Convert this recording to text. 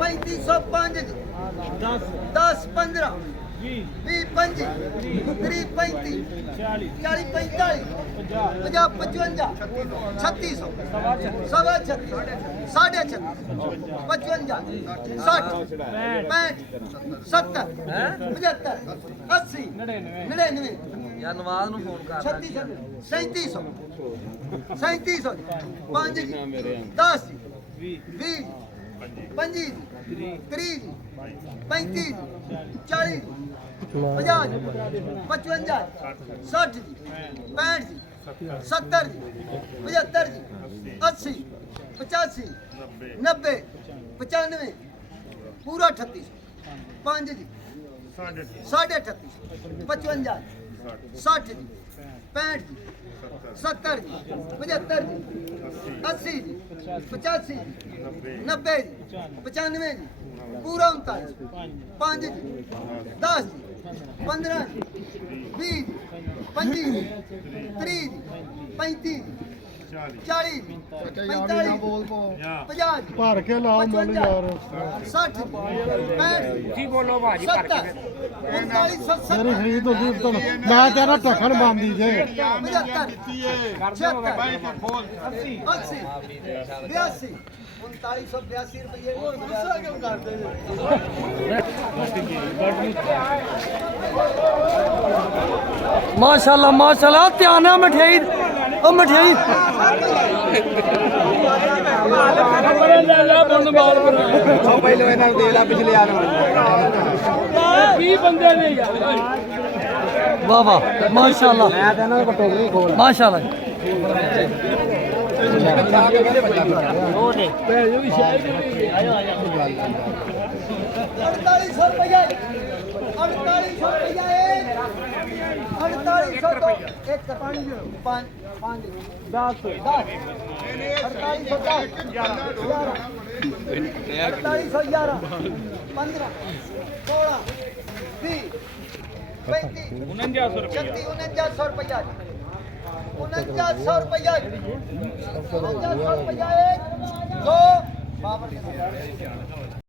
3505 10 15 20 25 30 35 40 45 50 55 3600 सवा 36 साढ़े 36 55 60 65 70 75 80 99 ਯਾਰ ਨਵਾਜ਼ ਨੂੰ ਫੋਨ ਕਰ 3700 3700 5 10 20 25 30 35 40 50 55 60 65 70 75 80 85 90 95 पूरा 38 5 जी 38.5 55 60 जी 65 जी 70 जी 75 जी 80 जी 85 जी 90 जी 95 जी पूरा 39 5 जी 10 जी 15 जी 20 25 जी 30 जी 35 जी 40 जी 45 50 ਭਰ ਕੇ ਲਾਓ ਮੁੱਲ ਯਾਰ 60 65 ਜੀ ਬੋਲੋ ਭਾਜੀ ਭਰ ਕੇ 49 ਮੇਰੀ ਖਰੀਦ ਹੁੰਦੀ ਤੁਹਾਨੂੰ ਮੈਂ ਤੇਰਾ ਢੱਕਣ ਬੰਦੀ ਜੇ 75 ਕਰ ਦੋ ਬਾਈ ਤੇ ਬੋਲ 80 82 4982 ਰੁਪਏ ਹੋਰ ਗੁੱਸਾ ਕਿਉਂ ਕਰਦੇ ਮਾਸ਼ਾਅੱਲਾ ਮਾਸ਼ਾਅੱਲਾ ਧਿਆਨ ਨਾਲ ਮਠਿਆਈ ਉਹ ਮਠਿਆਈ ਪਹਿਲਾਂ ਇਹਨਾਂ ਨੂੰ ਦੇ ਲਾ ਪਿਛਲੇ ਆ ਕੀ ਬੰਦੇ ਨੇ ਯਾਰ ਵਾਹ ਵਾਹ ਮਾਸ਼ਾਅੱਲਾ ਮੈਂ ਤਾਂ ਇਹਨਾਂ ਨੂੰ ਟੋਕਰੀ ਖੋਲ ਮਾਸ਼ਾਅੱਲਾ ਉਹ ਦੇ ਵੀ ਸ਼ਾਇਦ ਆਇਓ 4800 ਰੁਪਏ 4800 ਰੁਪਏ 4800 ਤੋਂ 1 5 5 5 10 4811 15 16 20 35 4900 रुपया 4900 रुपया 4900 रुपया 1 2 बाबर